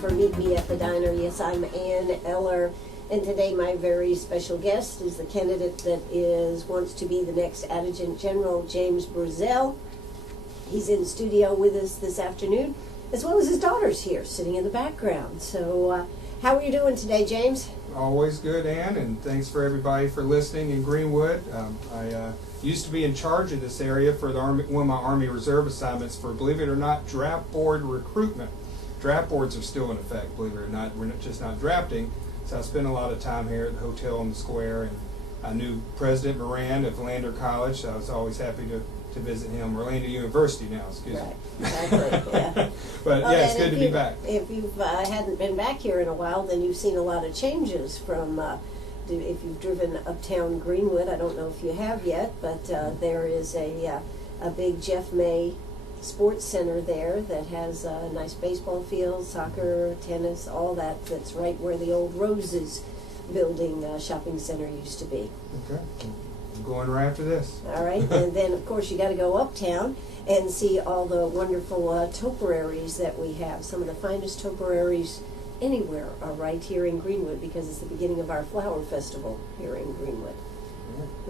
for Meet Me at the Diner. Yes, I'm Ann Eller, and today my very special guest is the candidate that wants to be the next Adjutant General, James Breazeale. He's in studio with us this afternoon, as well as his daughter's here, sitting in the background. So, how are you doing today, James? Always good, Ann, and thanks for everybody for listening in Greenwood. I used to be in charge of this area for the Army, one of my Army Reserve assignments for, believe it or not, draft board recruitment. Draft boards are still in effect, believe it or not. We're just not drafting. So I spent a lot of time here at the hotel on the square, and I knew President Moran of Lander College, so I was always happy to visit him. Orlando University now, excuse me. Right, exactly, yeah. But yeah, it's good to be back. If you hadn't been back here in a while, then you've seen a lot of changes from, if you've driven uptown Greenwood, I don't know if you have yet, but there is a big Jeff May sports center there that has a nice baseball field, soccer, tennis, all that. That's right where the old Roses building shopping center used to be. Okay. I'm going right after this. All right, and then of course you got to go uptown and see all the wonderful topiaries that we have. Some of the finest topiaries anywhere are right here in Greenwood, because it's the beginning of our flower festival here in Greenwood.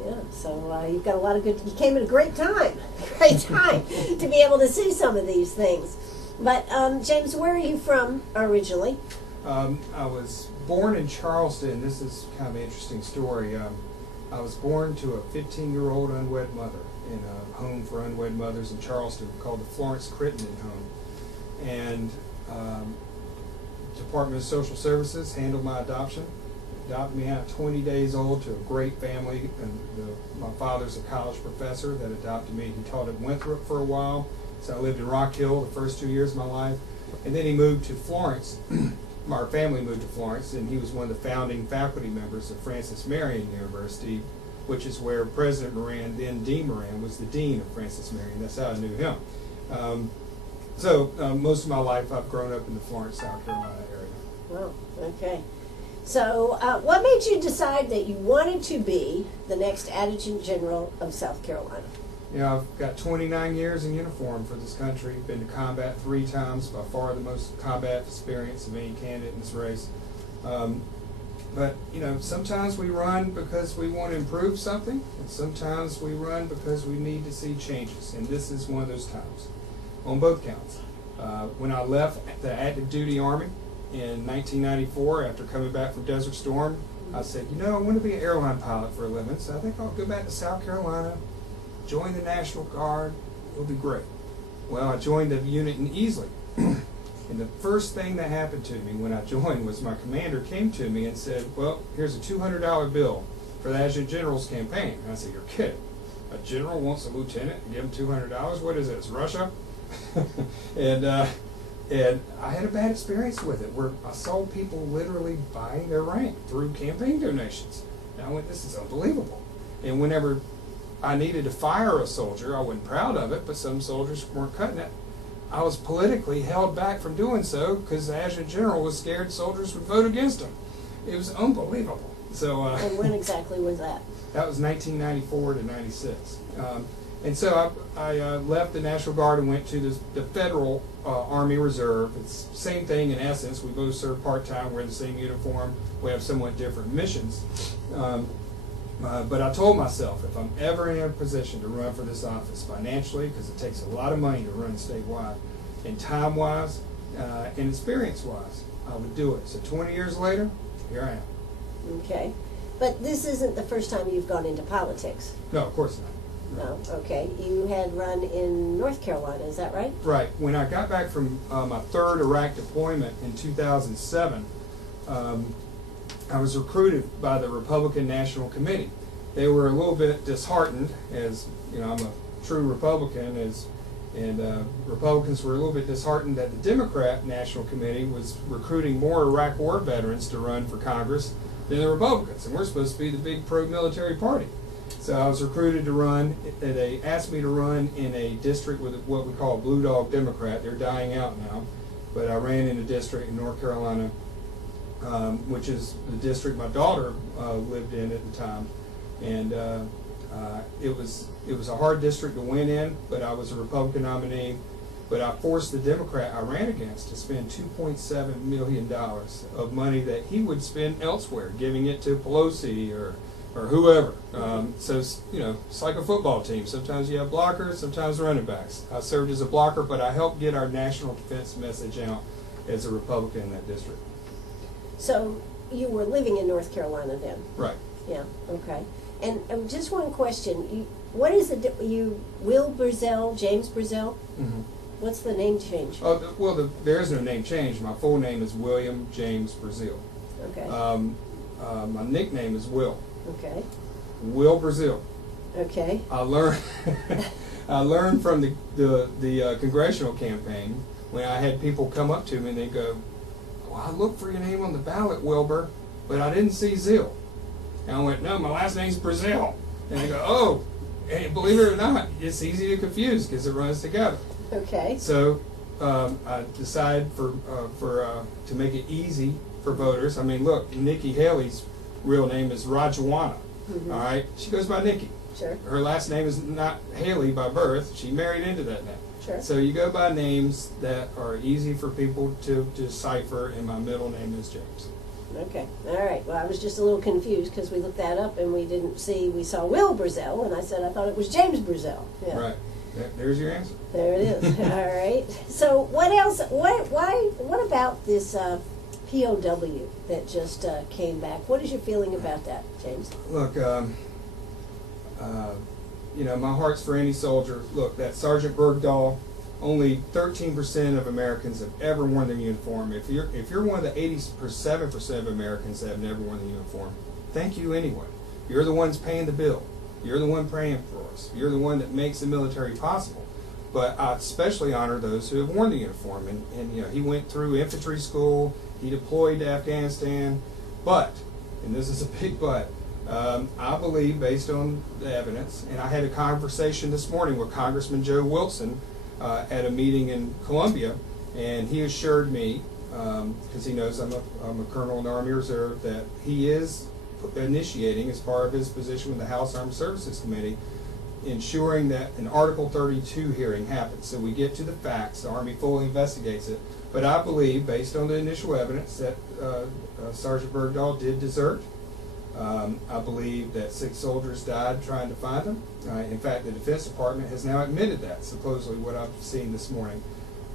Yeah, so you've got a lot of good. You came at a great time to be able to see some of these things. But James, where are you from originally? I was born in Charleston. This is kind of an interesting story. I was born to a 15-year-old unwed mother in a home for unwed mothers in Charleston called the Florence Crittenden Home. And Department of Social Services handled my adoption. Adopted me out 20 days old to a great family. And my father's a college professor that adopted me. He taught at Winthrop for a while. So I lived in Rock Hill the first 2 years of my life. And then he moved to Florence. Our family moved to Florence, and he was one of the founding faculty members of Francis Marion University, which is where President Moran, then Dean Moran, was the dean of Francis Marion. That's how I knew him. So most of my life I've grown up in the Florence, South Carolina area. Well, okay. So what made you decide that you wanted to be the next Adjutant General of South Carolina? You know, I've got 29 years in uniform for this country, been to combat 3 times, by far the most combat experience of any candidate in this race. But, you know, sometimes we run because we want to improve something, and sometimes we run because we need to see changes, and this is one of those times, on both counts. When I left the active duty Army in 1994, after coming back from Desert Storm, I said, you know, I want to be an airline pilot for a living, so I think I'll go back to South Carolina, join the National Guard. It'll be great. Well, I joined the unit in Easley. And the first thing that happened to me when I joined was my commander came to me and said, well, here's a $200 bill for the Adjutant General's campaign. And I said, you're kidding. A general wants a lieutenant and give him $200? What is this, Russia? and I had a bad experience with it, where I saw people literally buying their rank through campaign donations. And I went, this is unbelievable. And whenever I needed to fire a soldier, I wasn't proud of it, but some soldiers weren't cutting it. I was politically held back from doing so because the Adjutant General was scared soldiers would vote against him. It was unbelievable. So, and when exactly was that? That was 1994 to 96. And so I left the National Guard and went to the Federal Army Reserve. It's the same thing in essence. We both serve part-time, wear the same uniform, we have somewhat different missions. But I told myself, if I'm ever in a position to run for this office financially, because it takes a lot of money to run statewide, and time-wise, and experience-wise, I would do it. So 20 years later, here I am. Okay. But this isn't the first time you've gone into politics. No, of course not. No, okay. You had run in North Carolina, is that right? Right. When I got back from my 3rd Iraq deployment in 2007, I was recruited by the Republican National Committee. They were a little bit disheartened, as you know, I'm a true Republican, and Republicans were a little bit disheartened that the Democrat National Committee was recruiting more Iraq War veterans to run for Congress than the Republicans, and we're supposed to be the big pro-military party. So I was recruited to run. They asked me to run in a district with what we call a Blue Dog Democrat. They're dying out now, but I ran in a district in North Carolina, which is the district my daughter lived in at the time, and it was a hard district to win in, but I was a Republican nominee. but I forced the Democrat I ran against to spend $2.7 million of money that he would spend elsewhere, giving it to Pelosi or whoever. So, it's like a football team. Sometimes you have blockers, sometimes running backs. I served as a blocker, but I helped get our national defense message out as a Republican in that district. So you were living in North Carolina then? Right. Yeah, okay. And just one question. What is Will Breazeale, James Breazeale? Mm-hmm. What's the name change? Oh, well, there is no name change. My full name is William James Breazeale. Okay. My nickname is Will. Okay. Will Breazeale. Okay. I learned from the congressional campaign when I had people come up to me and they go, "Well, I looked for your name on the ballot, Wilbur, but I didn't see Zeal." And I went, "No, my last name's Breazeale." And they go, "Oh, and believe it or not, it's easy to confuse because it runs together." Okay. So I decided to make it easy for voters. I mean, look, Nikki Haley's real name is Rajuana. Mm-hmm. All right, she goes by Nikki. Sure. Her last name is not Haley by birth. She married into that name. Sure. So you go by names that are easy for people to decipher, and my middle name is James. Okay. All right. Well, I was just a little confused because we looked that up and we saw Will Breazeale, and I said I thought it was James Breazeale. Yeah. Right. There's your answer. There it is. All right. So what else? What about this POW that just came back? What is your feeling about that, James? Look, my heart's for any soldier. Look, that Sergeant Bergdahl, only 13% of Americans have ever worn the uniform. If you're one of the 87% of Americans that have never worn the uniform, thank you anyway. You're the ones paying the bill. You're the one praying for us. You're the one that makes the military possible. But I especially honor those who have worn the uniform. And he went through infantry school. He deployed to Afghanistan. But, and this is a big but, I believe, based on the evidence, and I had a conversation this morning with Congressman Joe Wilson at a meeting in Columbia, and he assured me, because he knows I'm a colonel in the Army Reserve, that he is initiating, as part of his position with the House Armed Services Committee, ensuring that an Article 32 hearing happens. So we get to the facts, the Army fully investigates it. But I believe, based on the initial evidence, that Sergeant Bergdahl did desert. I believe that 6 soldiers died trying to find them. In fact, the Defense Department has now admitted that, supposedly what I've seen this morning.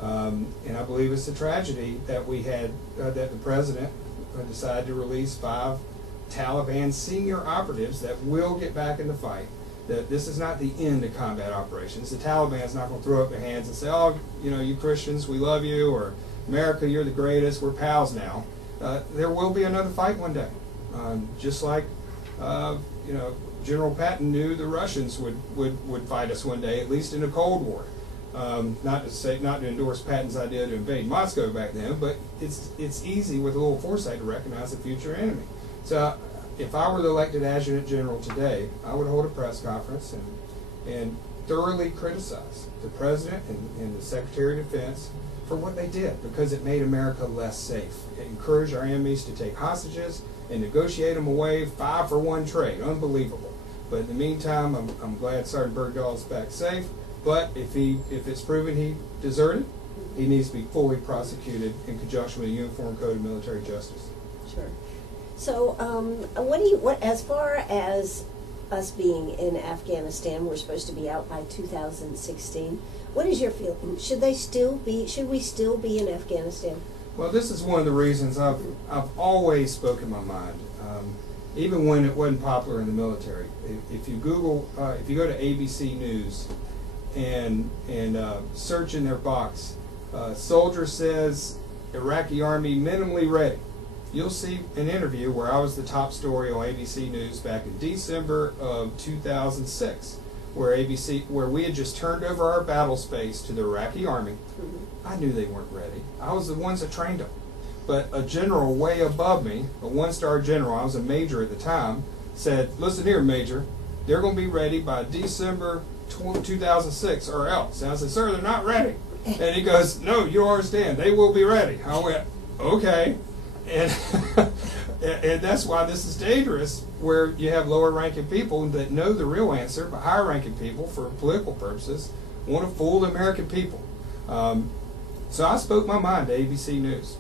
And I believe it's a tragedy that we had, that the President decided to release 5 Taliban senior operatives that will get back in the fight. That this is not the end of combat operations. The Taliban's not going to throw up their hands and say, "Oh, you Christians, we love you," or "America, you're the greatest, we're pals now." There will be another fight one day. Just like, General Patton knew the Russians would fight us one day, at least in the Cold War. Not to endorse Patton's idea to invade Moscow back then, but it's easy with a little foresight to recognize a future enemy. So if I were the elected Adjutant General today, I would hold a press conference and thoroughly criticize the President and the Secretary of Defense for what they did, because it made America less safe. It encouraged our enemies to take hostages and negotiate them away, 5-for-1 trade. Unbelievable. But in the meantime, I'm glad Sergeant Bergdahl is back safe. But if it's proven he deserted, he needs to be fully prosecuted in conjunction with the Uniform Code of Military Justice. Sure. So, as far as us being in Afghanistan, we're supposed to be out by 2016. What is your feeling? Should we still be in Afghanistan? Well, this is one of the reasons I've always spoken my mind, even when it wasn't popular in the military. If you go to ABC News and search in their box, soldier says Iraqi army minimally ready, you'll see an interview where I was the top story on ABC News back in December of 2006, where we had just turned over our battle space to the Iraqi army. Mm-hmm. I knew they weren't ready. I was the ones that trained them. But a general way above me, a 1-star general, I was a major at the time, said, "Listen here, Major, they're going to be ready by December 2006 or else." And I said, "Sir, they're not ready." And he goes, "No, you don't understand. They will be ready." I went, "Okay." And and that's why this is dangerous, where you have lower-ranking people that know the real answer, but higher-ranking people, for political purposes, want to fool the American people. So I spoke my mind to ABC News,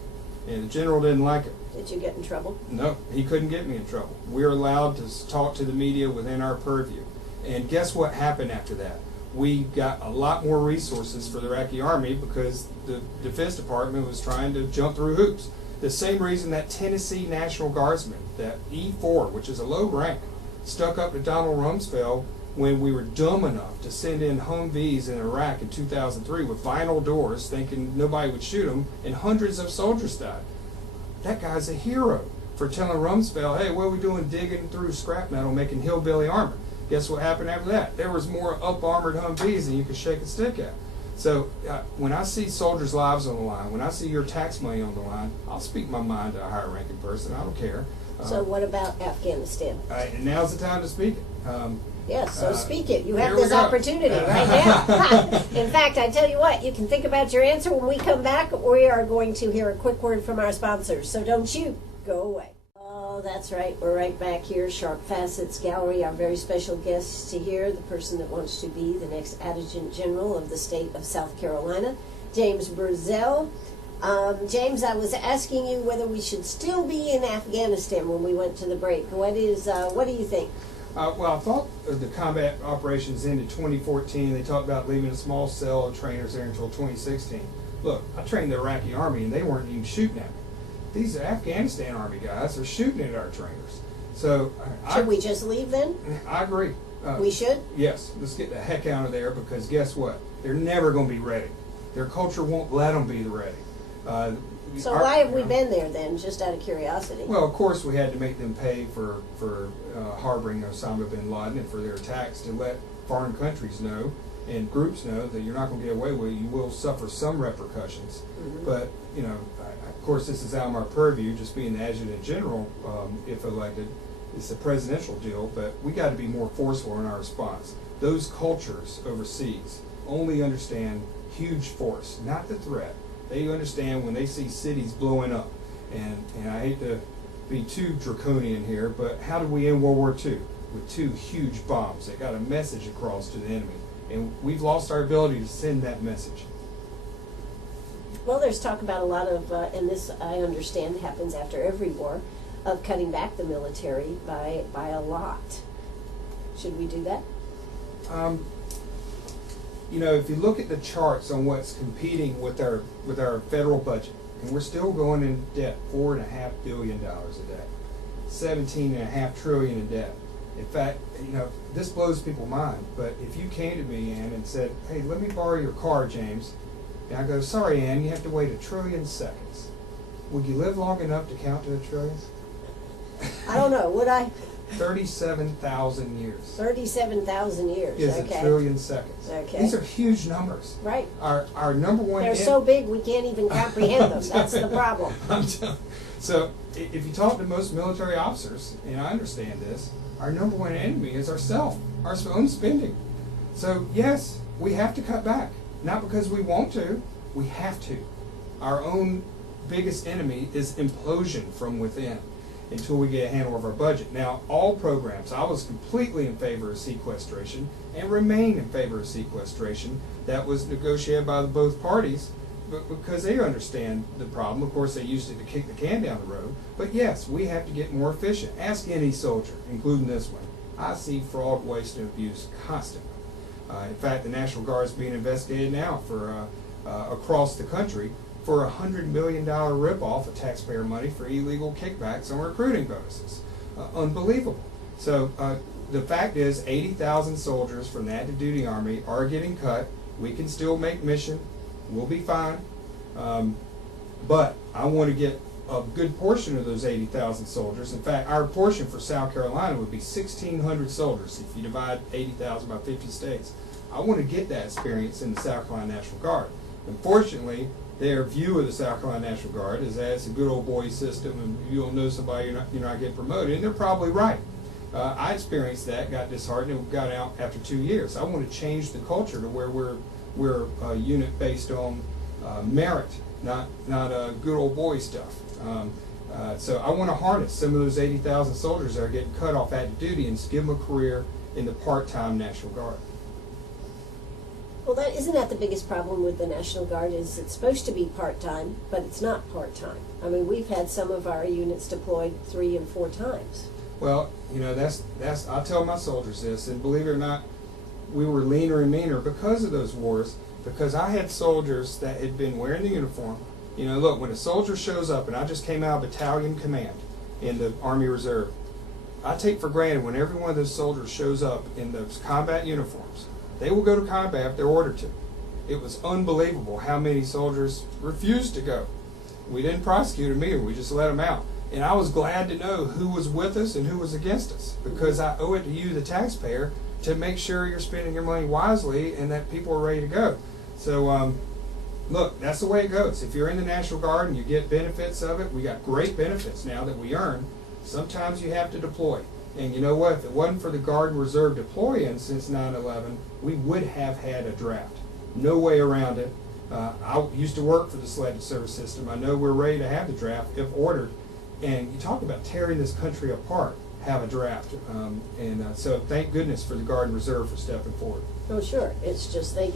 and the general didn't like it. Did you get in trouble? No, he couldn't get me in trouble. We're allowed to talk to the media within our purview. And guess what happened after that? We got a lot more resources for the Iraqi army because the Defense Department was trying to jump through hoops. The same reason that Tennessee National Guardsman, that E4, which is a low rank, stuck up to Donald Rumsfeld when we were dumb enough to send in Humvees in Iraq in 2003 with vinyl doors thinking nobody would shoot them, and hundreds of soldiers died. That guy's a hero for telling Rumsfeld, hey, what are we doing digging through scrap metal making hillbilly armor? Guess what happened after that? There was more up-armored Humvees than you could shake a stick at. So when I see soldiers' lives on the line, when I see your tax money on the line, I'll speak my mind to a higher-ranking person. I don't care. So what about Afghanistan? Now's the time to speak it. Yes, so speak it. You have here we this go. opportunity right now. In fact, I tell you what, you can think about your answer when we come back. We are going to hear a quick word from our sponsors. So don't you go away. Oh, that's right. We're right back here, Sharp Facets Gallery. Our very special guest to hear, the person that wants to be the next Adjutant General of the state of South Carolina, James Breazeale. James, I was asking you whether we should still be in Afghanistan when we went to the break. What do you think? Well, I thought the combat operations ended 2014. They talked about leaving a small cell of trainers there until 2016. Look, I trained the Iraqi army, and they weren't even shooting at me. These Afghanistan army guys are shooting at our trainers. So Should we just leave then? I agree. We should? Yes. Let's get the heck out of there because guess what? They're never going to be ready. Their culture won't let them be ready. So why have we been there then, just out of curiosity? Well, of course we had to make them pay for harboring Osama bin Laden and for their attacks to let foreign countries know and groups know that you're not going to get away with it. You will suffer some repercussions. Mm-hmm. But, you know, of course this is out of our purview, just being the Adjutant General, if elected. It's a presidential deal, but we got to be more forceful in our response. Those cultures overseas only understand huge force, not the threat. They understand when they see cities blowing up. And I hate to be too draconian here, but how did we end World War II? With two huge bombs that got a message across to the enemy. And we've lost our ability to send that message. Well, there's talk about a lot of, and this I understand happens after every war, of cutting back the military by a lot. Should we do that? You know, if you look at the charts on what's competing with our federal budget, and we're still going in debt, $4.5 billion a day, $17.5 trillion in debt. In fact, you know, this blows people's mind, but if you came to me, Ann, and said, hey, let me borrow your car, James, and I go, sorry, Ann, you have to wait 1 trillion seconds. Would you live long enough to count to 1 trillion? I don't know, would I? 37,000 years. 37,000 years, Is okay. 1 trillion seconds. Okay. These are huge numbers. Right. Our number one... They're so big we can't even comprehend them. That's the problem. So if you talk to most military officers, and I understand this, our number one enemy is ourselves, our own spending. So yes, we have to cut back. Not because we want to, we have to. Our own biggest enemy is implosion from within until we get a handle of our budget. Now, all programs, I was completely in favor of sequestration and remain in favor of sequestration. That was negotiated by both parties, but because they understand the problem. Of course, they used it to kick the can down the road. But yes, we have to get more efficient. Ask any soldier, including this one. I see fraud, waste, and abuse constantly. In fact, the National Guard is being investigated now for across the country for a $100 million ripoff of taxpayer money for illegal kickbacks on recruiting bonuses. Unbelievable. So the fact is 80,000 soldiers from the active duty Army are getting cut. We can still make mission. We'll be fine. But I want to get a good portion of those 80,000 soldiers. In fact, our portion for South Carolina would be 1,600 soldiers if you divide 80,000 by 50 states. I want to get that experience in the South Carolina National Guard. Unfortunately, their view of the South Carolina National Guard is that it's a good old boy system and if you don't know somebody, you're not getting promoted. And they're probably right. I experienced that, got disheartened, and got out after 2 years. I want to change the culture to where we're a unit based on merit, not good old boy stuff. So I want to harness some of those 80,000 soldiers that are getting cut off active duty and give them a career in the part-time National Guard. Well, isn't that the biggest problem with the National Guard is it's supposed to be part-time, but it's not part-time. I mean, we've had some of our units deployed 3 and 4 times. Well, you know, that's I tell my soldiers this, and believe it or not, we were leaner and meaner because of those wars, because I had soldiers that had been wearing the uniform. You know, look, when a soldier shows up, and I just came out of battalion command in the Army Reserve, I take for granted when every one of those soldiers shows up in those combat uniforms, they will go to combat if they're ordered to. It was unbelievable how many soldiers refused to go. We didn't prosecute them either, we just let them out. And I was glad to know who was with us and who was against us, because I owe it to you, the taxpayer, to make sure you're spending your money wisely and that people are ready to go. So, look, that's the way it goes. If you're in the National Guard and you get benefits of it, we got great benefits now that we earn. Sometimes you have to deploy. And you know what? If it wasn't for the Guard and Reserve deploying since 9/11, we would have had a draft. No way around it. I used to work for the Selective Service System. I know we're ready to have the draft if ordered. And you talk about tearing this country apart, have a draft. So thank goodness for the Guard and Reserve for stepping forward. Oh, sure. It's just they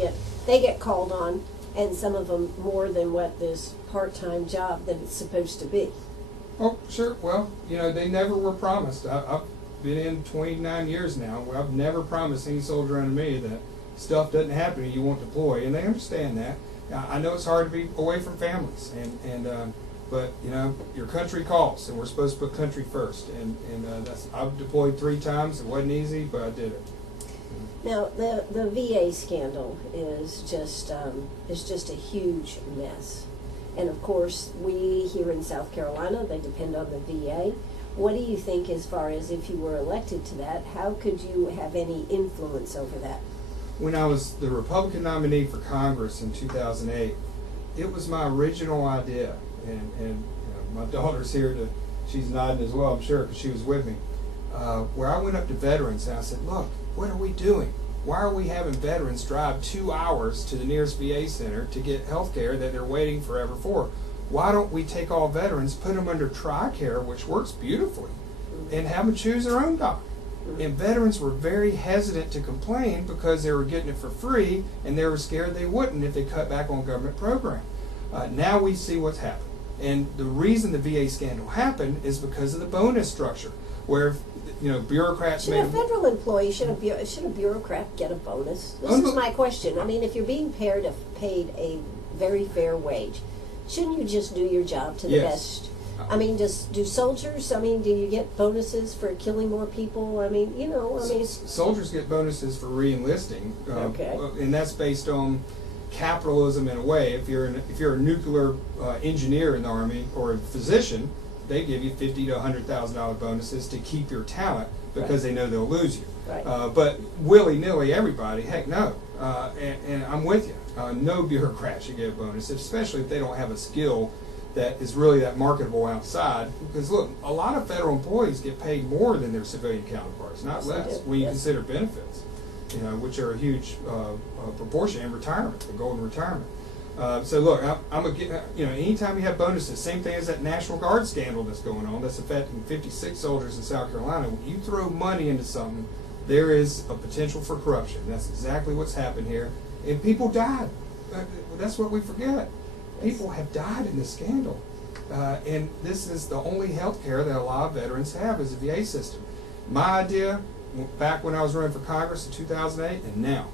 get called on, and some of them more than what this part-time job that it's supposed to be. Oh, sure. Well, you know, they never were promised. I've been in 29 years now where I've never promised any soldier under me that stuff doesn't happen and you won't deploy, and they understand that. I know it's hard to be away from families, but you know, your country calls, and we're supposed to put country first. I've deployed 3 times. It wasn't easy, but I did it. Now, the VA scandal is just a huge mess. And of course, we here in South Carolina, they depend on the VA. What do you think as far as if you were elected to that, how could you have any influence over that? When I was the Republican nominee for Congress in 2008, it was my original idea. And you know, my daughter's here, she's nodding as well, I'm sure, because she was with me. Where I went up to veterans and I said, look, what are we doing? Why are we having veterans drive 2 hours to the nearest VA center to get health care that they're waiting forever for? Why don't we take all veterans, put them under TRICARE, which works beautifully, and have them choose their own doc? And veterans were very hesitant to complain because they were getting it for free, and they were scared they wouldn't if they cut back on government program. Now we see what's happened. And the reason the VA scandal happened is because of the bonus structure, where you know, bureaucrats should a federal employee, should a bureaucrat get a bonus? This is my question. I mean, if you're being paid a very fair wage, shouldn't you just do your job to the best? I mean, do soldiers, I mean, do you get bonuses for killing more people? I mean, you know, soldiers get bonuses for re-enlisting. Okay. And that's based on capitalism in a way. If you're a nuclear engineer in the Army or a physician, they give you $50,000 to $100,000 bonuses to keep your talent because they know they'll lose you. Right. But willy-nilly, everybody, heck no. And I'm with you. No bureaucrat should get a bonus, especially if they don't have a skill that is really that marketable outside. Because look, a lot of federal employees get paid more than their civilian counterparts, not less, when you consider benefits, you know, which are a huge proportion in retirement, the golden retirement. So look, anytime you have bonuses, same thing as that National Guard scandal that's going on, that's affecting 56 soldiers in South Carolina. When you throw money into something, there is a potential for corruption. That's exactly what's happened here. And people died. That's what we forget. People have died in this scandal. And this is the only health care that a lot of veterans have is the VA system. My idea, back when I was running for Congress in 2008, and now,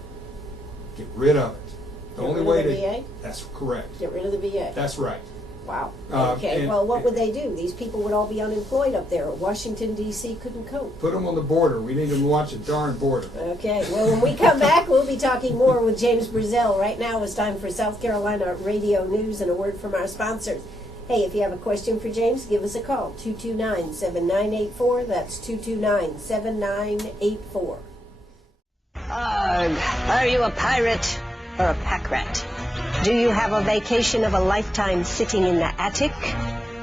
get rid of it. The only way to VA? That's correct. Get rid of the VA. That's right. Wow. Okay. Well, what would they do? These people would all be unemployed up there. Washington, D.C. couldn't cope. Put them on the border. We need them to watch the darn border. Okay. Well, when we come back, we'll be talking more with James Breazeale. Right now, it's time for South Carolina Radio News and a word from our sponsors. Hey, if you have a question for James, give us a call. 229-7984. That's 229-7984. Are you a pirate or a pack rat? Do you have a vacation of a lifetime sitting in the attic?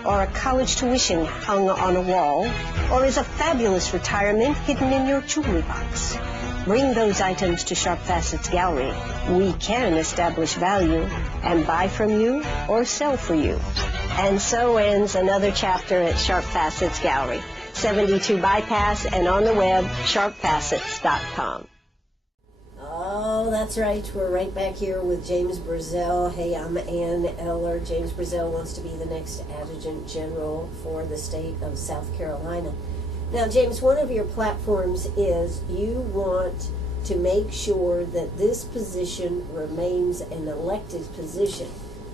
Or a college tuition hung on a wall? Or is a fabulous retirement hidden in your jewelry box? Bring those items to Sharp Facets Gallery. We can establish value and buy from you or sell for you. And so ends another chapter at Sharp Facets Gallery, 72 Bypass, and on the web, sharpfacets.com. Oh, that's right. We're right back here with James Breazeale. Hey, I'm Ann Eller. James Breazeale wants to be the next Adjutant General for the state of South Carolina. Now, James, one of your platforms is you want to make sure that this position remains an elected position.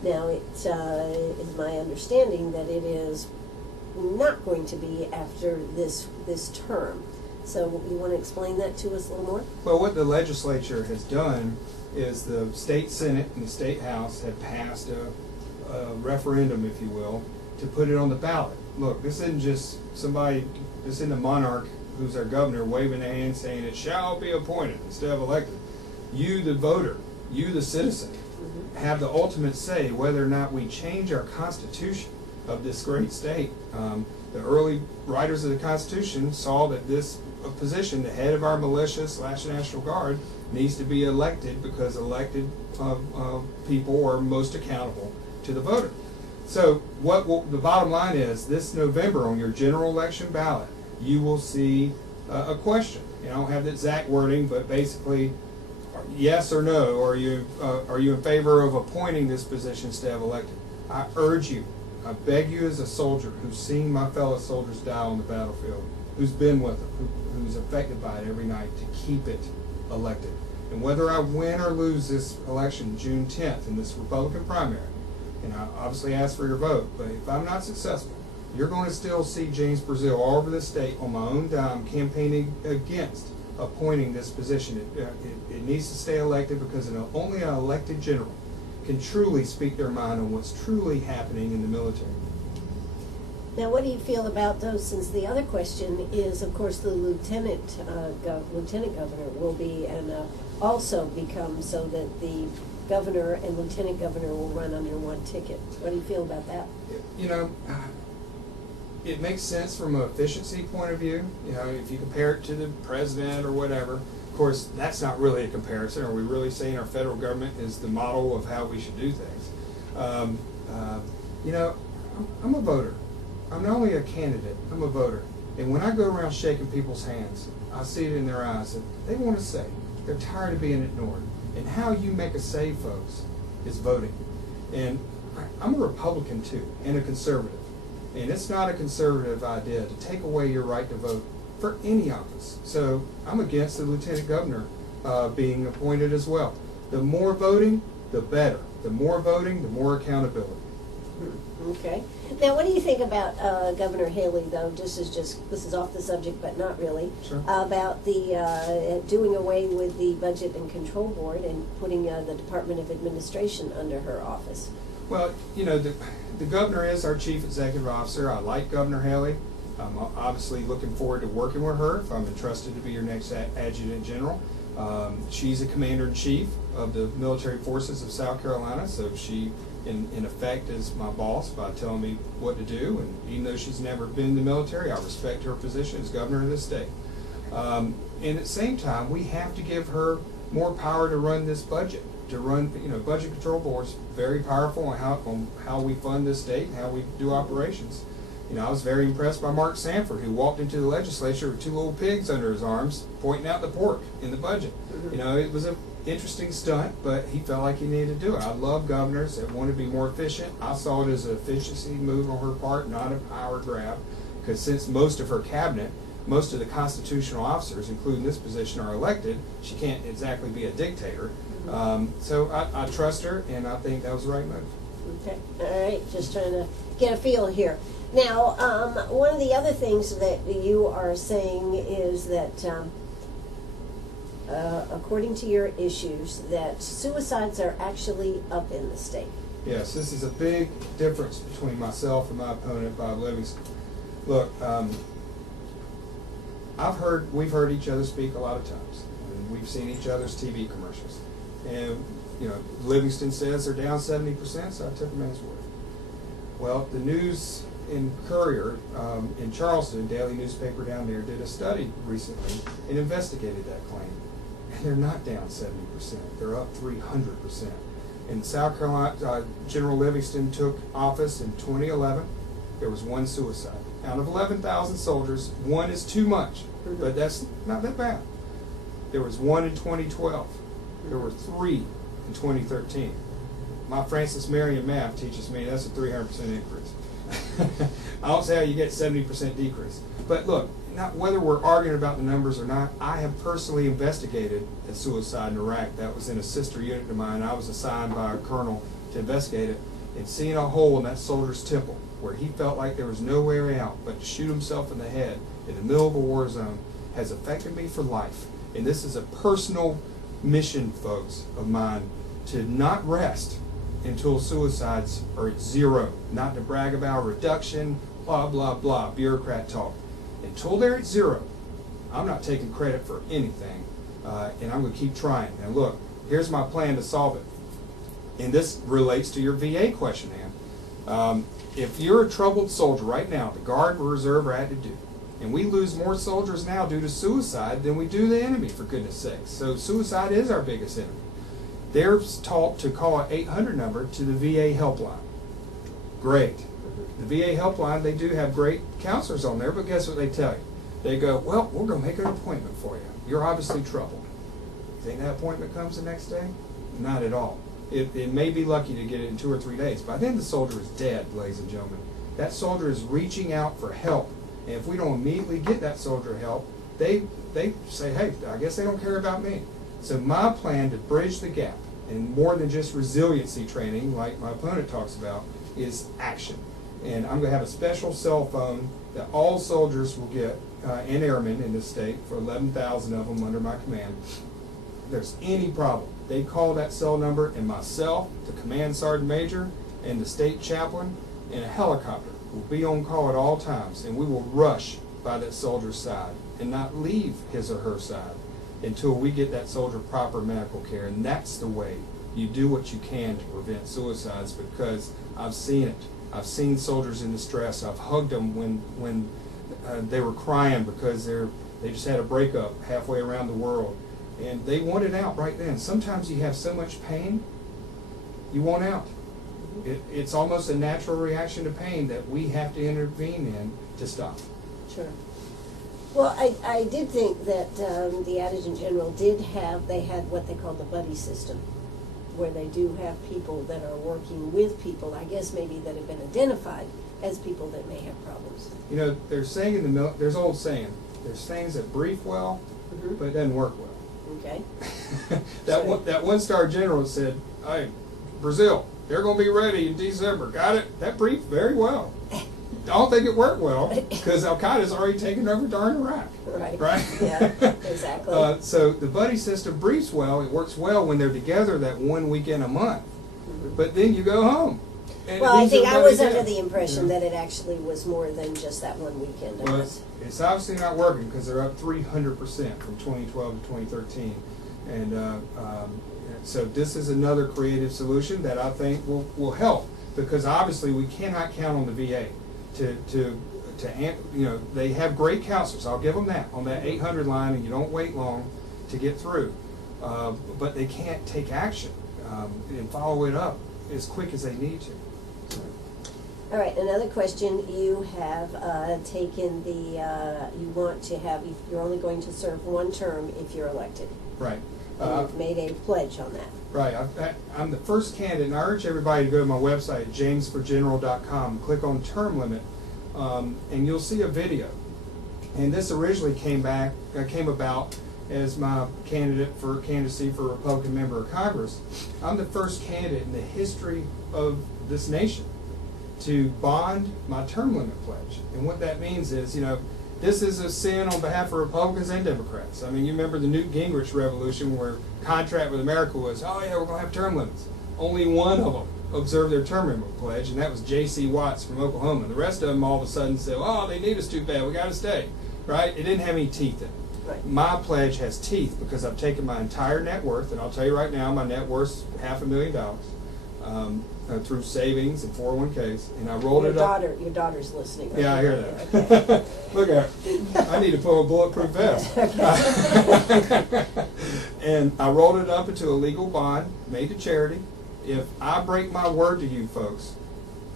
Now, it is my understanding that it is not going to be after this term. So you want to explain that to us a little more? Well, what the legislature has done is the state Senate and the state House have passed a referendum, if you will, to put it on the ballot. Look, this isn't just somebody, this isn't a monarch who's our governor waving a hand saying it shall be appointed instead of elected. You, the voter, you, the citizen, have the ultimate say whether or not we change our constitution of this great state. The early writers of the Constitution saw that this position, the head of our militia / National Guard, needs to be elected because elected people are most accountable to the voter. So the bottom line is, this November on your general election ballot, you will see a question. I don't have the exact wording, but basically, yes or no, are you in favor of appointing this position instead of elected? I urge you, I beg you as a soldier who's seen my fellow soldiers die on the battlefield, who's been with them, who's affected by it every night, to keep it elected. And whether I win or lose this election June 10th in this Republican primary, and I obviously ask for your vote, but if I'm not successful, you're going to still see James Breazeale all over the state on my own dime campaigning against appointing this position. It needs to stay elected because only an elected general can truly speak their mind on what's truly happening in the military. Now, what do you feel about those? Since the other question is, of course, the lieutenant governor will be and also become so that the governor and lieutenant governor will run under one ticket. What do you feel about that? You know, it makes sense from an efficiency point of view. You know, if you compare it to the president or whatever. Of course, that's not really a comparison. Are we really saying our federal government is the model of how we should do things? You know, I'm a voter. I'm not only a candidate, I'm a voter. And when I go around shaking people's hands, I see it in their eyes that they want to say. They're tired of being ignored. And how you make a say, folks, is voting. And I'm a Republican too, and a conservative. And it's not a conservative idea to take away your right to vote for any office. So I'm against the lieutenant governor being appointed as well. The more voting, the better. The more voting, the more accountability. Okay. Now, what do you think about Governor Haley, though? This is off the subject, but not really. Sure. About the doing away with the Budget and Control Board and putting the Department of Administration under her office. Well, you know, the governor is our chief executive officer. I like Governor Haley. I'm obviously looking forward to working with her if I'm entrusted to be your next Adjutant General. She's a commander-in-chief of the military forces of South Carolina, so she, in effect, is my boss by telling me what to do. And even though she's never been in the military, I respect her position as governor of this state. And at the same time, we have to give her more power to run this budget. To run, you know, budget control board's very powerful on how we fund this state and how we do operations. You know, I was very impressed by Mark Sanford, who walked into the legislature with 2 little pigs under his arms, pointing out the pork in the budget. You know, it was an interesting stunt, but he felt like he needed to do it. I love governors that want to be more efficient. I saw it as an efficiency move on her part, not a power grab, because since most of her cabinet, most of the constitutional officers, including this position, are elected, she can't exactly be a dictator. So I trust her, and I think that was the right move. Okay. All right. Just trying to get a feel here. Now, one of the other things that you are saying is that, according to your issues, that suicides are actually up in the state. Yes, this is a big difference between myself and my opponent, Bob Livingston. Look, we've heard each other speak a lot of times, and we've seen each other's TV commercials. And, you know, Livingston says they're down 70%, so I took him at his word. Well, the News and Courier in Charleston, daily newspaper down there, did a study recently and investigated that claim. And they're not down 70%, they're up 300%. In South Carolina, General Livingston took office in 2011. There was 1 suicide. Out of 11,000 soldiers, 1 is too much, but that's not that bad. There was 1 in 2012. There were 3 in 2013. My Francis Marion math teaches me that's a 300% increase. I don't say how you get 70% decrease. But look, not whether we're arguing about the numbers or not, I have personally investigated a suicide in Iraq. That was in a sister unit of mine. I was assigned by a colonel to investigate it, and seeing a hole in that soldier's temple where he felt like there was no way out but to shoot himself in the head in the middle of a war zone has affected me for life. And this is a personal mission, folks, of mine, to not rest until suicides are at 0. Not to brag about reduction, blah, blah, blah, bureaucrat talk. Until they're at 0, I'm not taking credit for anything, and I'm going to keep trying. And look, here's my plan to solve it. And this relates to your VA question, Ann. If you're a troubled soldier right now, the Guard or Reserve are active duty, and we lose more soldiers now due to suicide than we do the enemy, for goodness sakes. So suicide is our biggest enemy. They're taught to call an 800 number to the VA helpline. Great. The VA helpline, they do have great counselors on there, but guess what they tell you? They go, well, we're going to make an appointment for you. You're obviously troubled. You think that appointment comes the next day? Not at all. It may be lucky to get it in 2 or 3 days. By then the soldier is dead, ladies and gentlemen. That soldier is reaching out for help. And if we don't immediately get that soldier help, they say, hey, I guess they don't care about me. So my plan to bridge the gap, and more than just resiliency training like my opponent talks about, is action. And I'm going to have a special cell phone that all soldiers will get, and airmen in this state, for 11,000 of them under my command. If there's any problem, they call that cell number, and myself, the command sergeant major, and the state chaplain, and a helicopter will be on call at all times, and we will rush by that soldier's side and not leave his or her side until we get that soldier proper medical care. And that's the way you do what you can to prevent suicides, because I've seen it. I've seen soldiers in distress. I've hugged them when they were crying because they just had a breakup halfway around the world, and they wanted out right then. Sometimes you have so much pain, you want out. It's almost a natural reaction to pain that we have to intervene in to stop. Sure. Well, I did think that the Adjutant General they had what they call the buddy system, where they do have people that are working with people, I guess maybe that have been identified as people that may have problems. You know, there's saying in the there's old saying, there's things that brief well, but it doesn't work well. Okay. That one-star general said, hey, Breazeale, they're going to be ready in December. Got it? That briefed very well. I don't think it worked well, because Al-Qaeda's already taken over darn Iraq. Right? Yeah, exactly. So the buddy system briefs well. It works well when they're together that 1 weekend a month. But then you go home. Well, I think I was under the impression that it actually was more than just that 1 weekend. Well, it's obviously not working, because they're up 300% from 2012 to 2013. And so this is another creative solution that I think will help, because obviously we cannot count on the VA to they have great counselors. I'll give them that on that 800 line, and you don't wait long to get through. But they can't take action and follow it up as quick as they need to. All right, another question. You have taken you want to have, you're only going to serve 1 term if you're elected. Right. And you've made a pledge on that. Right. I'm the first candidate, and I urge everybody to go to my website, jamesforgeneral.com, click on term limit, and you'll see a video. And this originally came about as my candidate for candidacy for a Republican member of Congress. I'm the first candidate in the history of this nation to bond my term limit pledge. And what that means is, this is a sin on behalf of Republicans and Democrats. I mean, you remember the Newt Gingrich revolution, where contract with America was, oh yeah, we're going to have term limits. Only one of them observed their term limit pledge, and that was J.C. Watts from Oklahoma. The rest of them all of a sudden said, oh, they need us too bad, we got to stay. Right? It didn't have any teeth in it. Right. My pledge has teeth, because I've taken my entire net worth, and I'll tell you right now, my net worth's $500,000 through savings and 401ks, and I rolled it up. Your daughter's listening. Right? Yeah, I hear that. Okay. Look at her. I need to put a bulletproof vest. And I rolled it up into a legal bond, made to charity. If I break my word to you folks,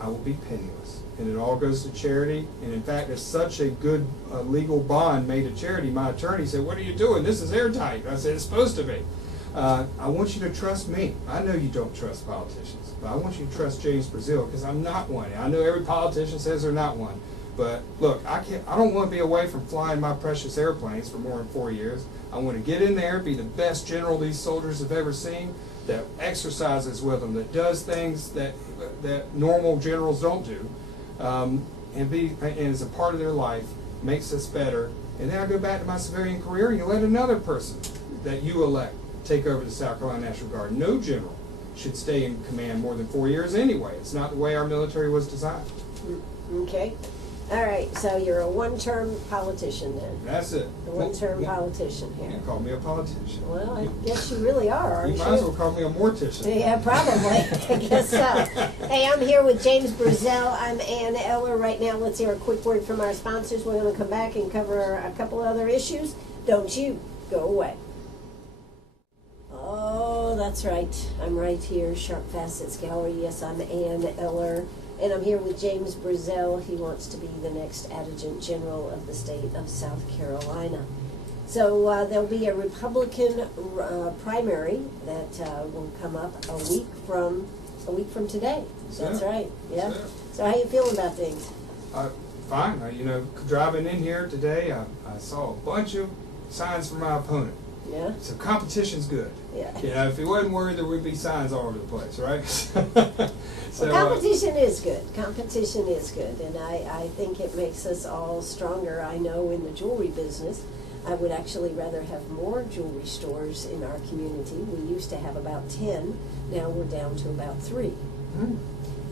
I will be penniless. And it all goes to charity. And in fact, it's such a good legal bond made to charity. My attorney said, what are you doing? This is airtight. I said, it's supposed to be. I want you to trust me. I know you don't trust politicians, but I want you to trust James Breazeale because I'm not one. I know every politician says they're not one, but look, I don't want to be away from flying my precious airplanes for more than 4 years. I want to get in there, be the best general these soldiers have ever seen, that exercises with them, that does things that normal generals don't do, and is a part of their life, makes us better. And then I go back to my civilian career, and you let another person that you elect take over the South Carolina National Guard. No general should stay in command more than 4 years anyway. It's not the way our military was designed. Okay. All right, so you're a one-term politician then. That's it. A one-term politician here. You call me a politician. Well, I guess you really are, aren't You you? might as well call me a mortician. Yeah, probably. I guess so. Hey, I'm here with James Breazeale. I'm Ann Eller. Right now, let's hear a quick word from our sponsors. We're going to come back and cover a couple other issues. Don't you go away. Oh, that's right. I'm right here, Sharp Facets Gallery. Yes, I'm Ann Eller. And I'm here with James Breazeale. He wants to be the next Adjutant General of the state of South Carolina. So there'll be a Republican primary that will come up a week from today. That's right. Yeah. So how you feeling about things? Fine. Driving in here today, I saw a bunch of signs for my opponent. Yeah. So competition's good. Yeah. If he wasn't worried, there would be signs all over the place, right? So, competition is good. Competition is good, and I think it makes us all stronger. I know in the jewelry business, I would actually rather have more jewelry stores in our community. We used to have about 10. Now we're down to about 3. Mm.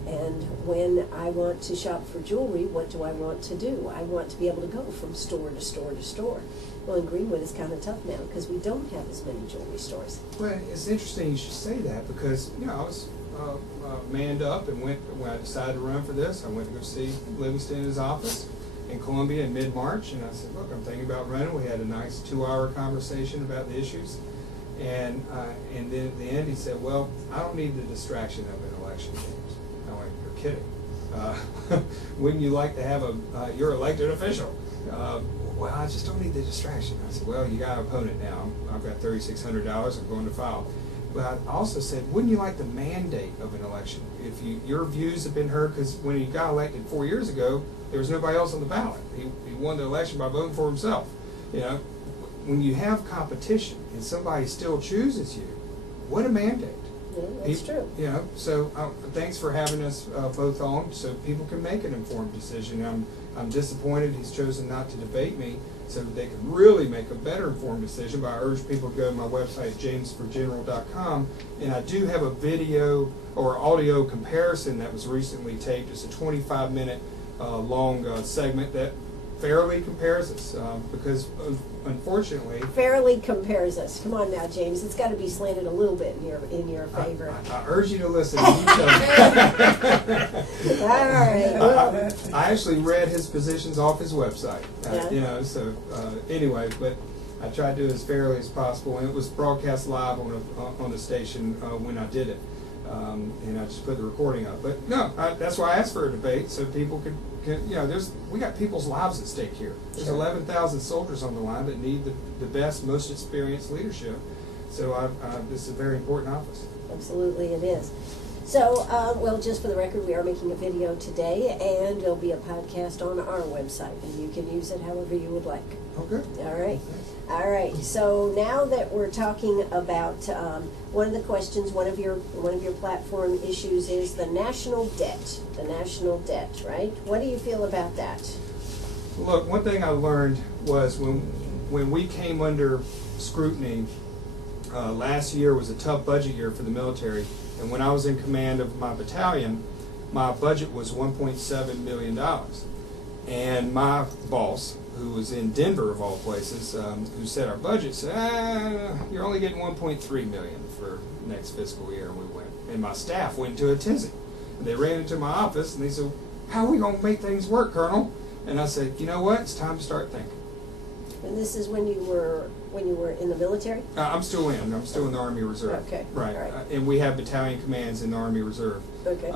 And when I want to shop for jewelry, what do I want to do? I want to be able to go from store to store to store. Well, in Greenwood, it's kind of tough now because we don't have as many jewelry stores. Well, it's interesting you should say that because, I was manned up and when I decided to run for this, I went to go see Livingston in his office in Columbia in mid-March, and I said, look, I'm thinking about running. We had a nice 2-hour conversation about the issues, and then at the end he said, well, I don't need the distraction of an election, James. I'm like, you're kidding. Wouldn't you like to have your elected official? Well, I just don't need the distraction. I said, well, you got an opponent now. I've got $3,600. I'm going to file. But I also said, wouldn't you like the mandate of an election? If your views have been heard, because when he got elected 4 years ago, there was nobody else on the ballot. He won the election by voting for himself. When you have competition and somebody still chooses you, what a mandate. Yeah, that's true. So thanks for having us both on so people can make an informed decision. I'm disappointed he's chosen not to debate me so that they can really make a better informed decision, but I urge people to go to my website, jamesforgeneral.com, and I do have a video or audio comparison that was recently taped. It's a 25-minute long segment that fairly compares us because unfortunately fairly compares us. Come on now, James. It's got to be slanted a little bit in your favor. I urge you to listen. You tell me. All right. Well, I actually read his positions off his website. Anyway, but I tried to do it as fairly as possible, and it was broadcast live on the station when I did it. And I just put the recording up. But no, that's why I asked for a debate so people could we got people's lives at stake here. There's 11,000 soldiers on the line that need the best, most experienced leadership. So this is a very important office. Absolutely, it is. So, just for the record, we are making a video today, and there'll be a podcast on our website, and you can use it however you would like. Okay. All right. All right. So now that we're talking about one of the questions, one of your platform issues is the national debt. The national debt, right? What do you feel about that? Look, one thing I learned was when we came under scrutiny, last year was a tough budget year for the military. And when I was in command of my battalion, my budget was $1.7 million. And my boss, who was in Denver of all places, who set our budget, said, you're only getting $1.3 million for next fiscal year. And we went. And my staff went to a tizzy. And they ran into my office and they said, how are we going to make things work, Colonel? And I said, you know what? It's time to start thinking. And this is when you were in the military? I'm still in the Army Reserve. Okay. Right. All right. And we have battalion commands in the Army Reserve. Okay.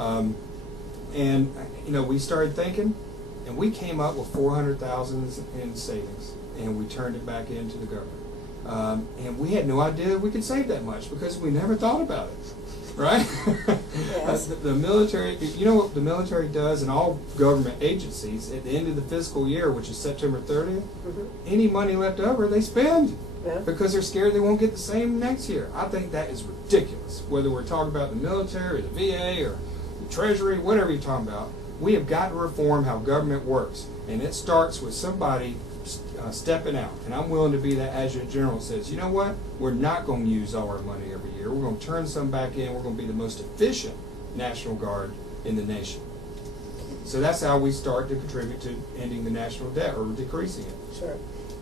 We started thinking, and we came up with $400,000 in savings, and we turned it back into the government. And we had no idea we could save that much because we never thought about it, right? Yes. The military, you know what the military does in all government agencies at the end of the fiscal year, which is September 30th, any money left over they spend. Yeah. Because they're scared they won't get the same next year. I think that is ridiculous. Whether we're talking about the military or the VA or the Treasury, whatever you're talking about, we have got to reform how government works. And it starts with somebody stepping out. And I'm willing to be that Adjutant General that says, you know what, we're not going to use all our money every year. We're going to turn some back in. We're going to be the most efficient National Guard in the nation. So that's how we start to contribute to ending the national debt or decreasing it. Sure.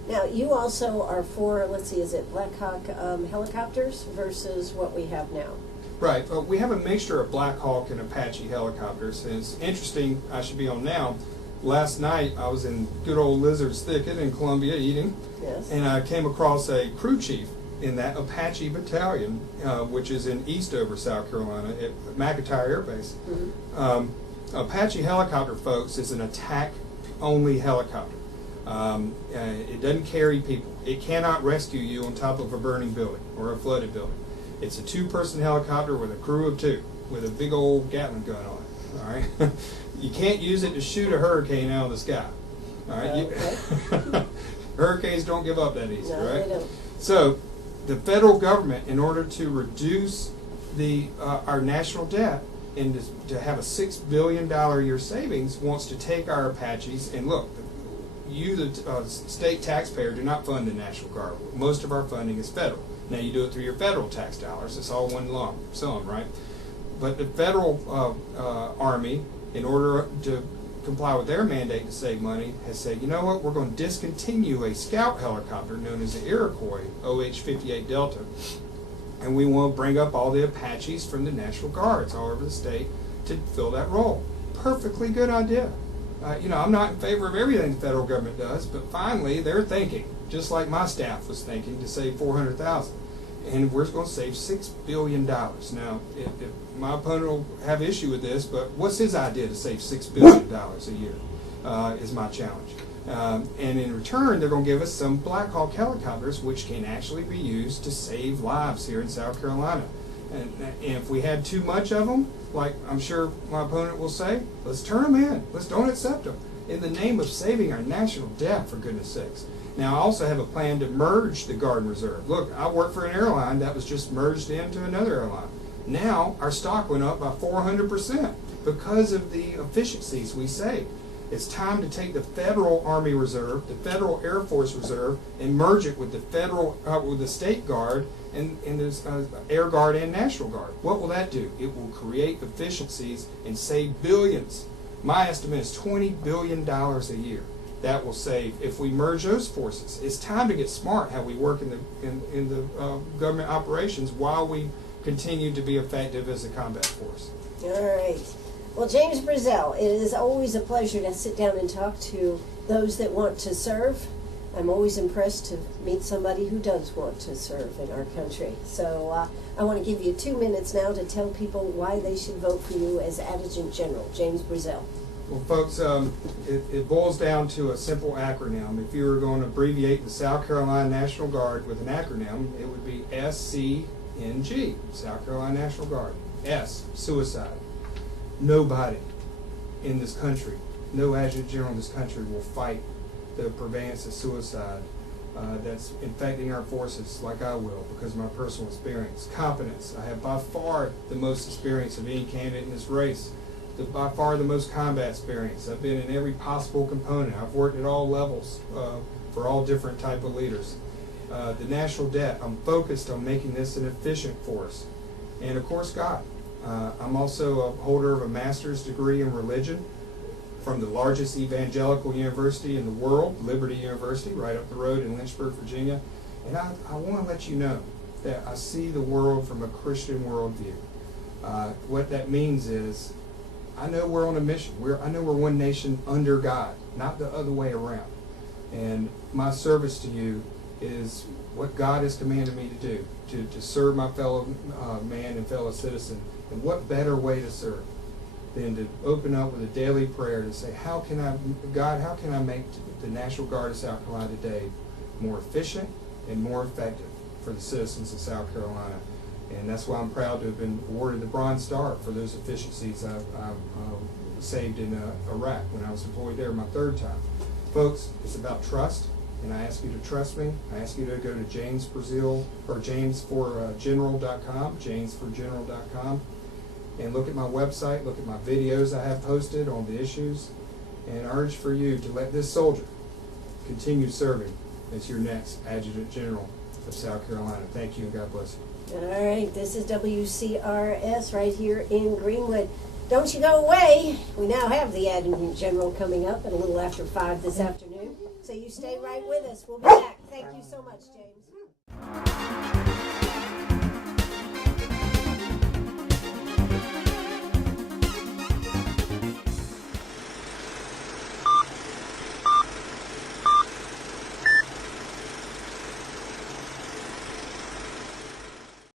Now, you also are for, let's see, is it Black Hawk helicopters versus what we have now? Right. We have a mixture of Black Hawk and Apache helicopters. And it's interesting, I should be on now. Last night, I was in good old Lizard's Thicket in Columbia eating. Yes. And I came across a crew chief in that Apache battalion, which is in Eastover, South Carolina, at McIntyre Air Base. Apache helicopter, folks, is an attack-only helicopter. It doesn't carry people. It cannot rescue you on top of a burning building or a flooded building. It's a two-person helicopter with a crew of two, with a big old Gatling gun on it. All right, you can't use it to shoot a hurricane out of the sky. All right, hurricanes don't give up that easy, No, right? they don't. So, the federal government, in order to reduce our national debt and to have a $6 billion a year savings, wants to take our Apaches and look. You, the state taxpayer, do not fund the National Guard. Most of our funding is federal. Now, you do it through your federal tax dollars. It's all one lump sum, right? But the federal Army, in order to comply with their mandate to save money, has said, you know what, we're going to discontinue a scout helicopter known as the Iroquois OH-58 Delta, and we want to bring up all the Apaches from the National Guards all over the state to fill that role. Perfectly good idea. I'm not in favor of everything the federal government does, but finally they're thinking, just like my staff was thinking, to save $400,000, and we're going to save $6 billion. Now, if my opponent will have issue with this, but what's his idea to save $6 billion a year? Is my challenge. And in return, they're going to give us some Black Hawk helicopters, which can actually be used to save lives here in South Carolina. And if we had too much of them, like I'm sure my opponent will say, let's turn them in. Let's don't accept them. In the name of saving our national debt, for goodness sakes. Now, I also have a plan to merge the Guard and Reserve. Look, I work for an airline that was just merged into another airline. Now, our stock went up by 400% because of the efficiencies we saved. It's time to take the Federal Army Reserve, the Federal Air Force Reserve, and merge it with the Federal, with the State Guard, and there's Air Guard and National Guard. What will that do? It will create efficiencies and save billions. My estimate is $20 billion a year. That will save if we merge those forces. It's time to get smart how we work in the government operations while we continue to be effective as a combat force. All right. Well, James Breazeale, it is always a pleasure to sit down and talk to those that want to serve. I'm always impressed to meet somebody who does want to serve in our country. So I want to give you 2 minutes now to tell people why they should vote for you as Adjutant General, James Breazeale. Well, folks, it boils down to a simple acronym. If you were going to abbreviate the South Carolina National Guard with an acronym, it would be SCNG, South Carolina National Guard. S, suicide. Nobody in this country, no Adjutant General in this country will fight the purveyance of suicide that's infecting our forces like I will because of my personal experience. Competence. I have by far the most experience of any candidate in this race. By far the most combat experience. I've been in every possible component. I've worked at all levels for all different type of leaders. The national debt, I'm focused on making this an efficient force. And of course, God. I'm also a holder of a master's degree in religion from the largest evangelical university in the world, Liberty University, right up the road in Lynchburg, Virginia. And I want to let you know that I see the world from a Christian worldview. What that means is I know we're on a mission. I know we're one nation under God, not the other way around. And my service to you is what God has commanded me to do, to serve my fellow man and fellow citizen. And what better way to serve than to open up with a daily prayer to say, how can I make the National Guard of South Carolina today more efficient, and more effective for the citizens of South Carolina. And that's why I'm proud to have been awarded the Bronze Star for those efficiencies I saved in Iraq when I was deployed there my 3rd time. Folks, it's about trust, and I ask you to trust me. I ask you to go to Breazeale or jamesforgeneral.com, jamesforgeneral.com, and look at my website, look at my videos I have posted on the issues, and urge for you to let this soldier continue serving as your next Adjutant General of South Carolina. Thank you, and God bless you. All right, this is WCRS right here in Greenwood. Don't you go away. We now have the Adjutant General coming up at a little after 5 this afternoon. So you stay right with us. We'll be back. Thank you so much, James.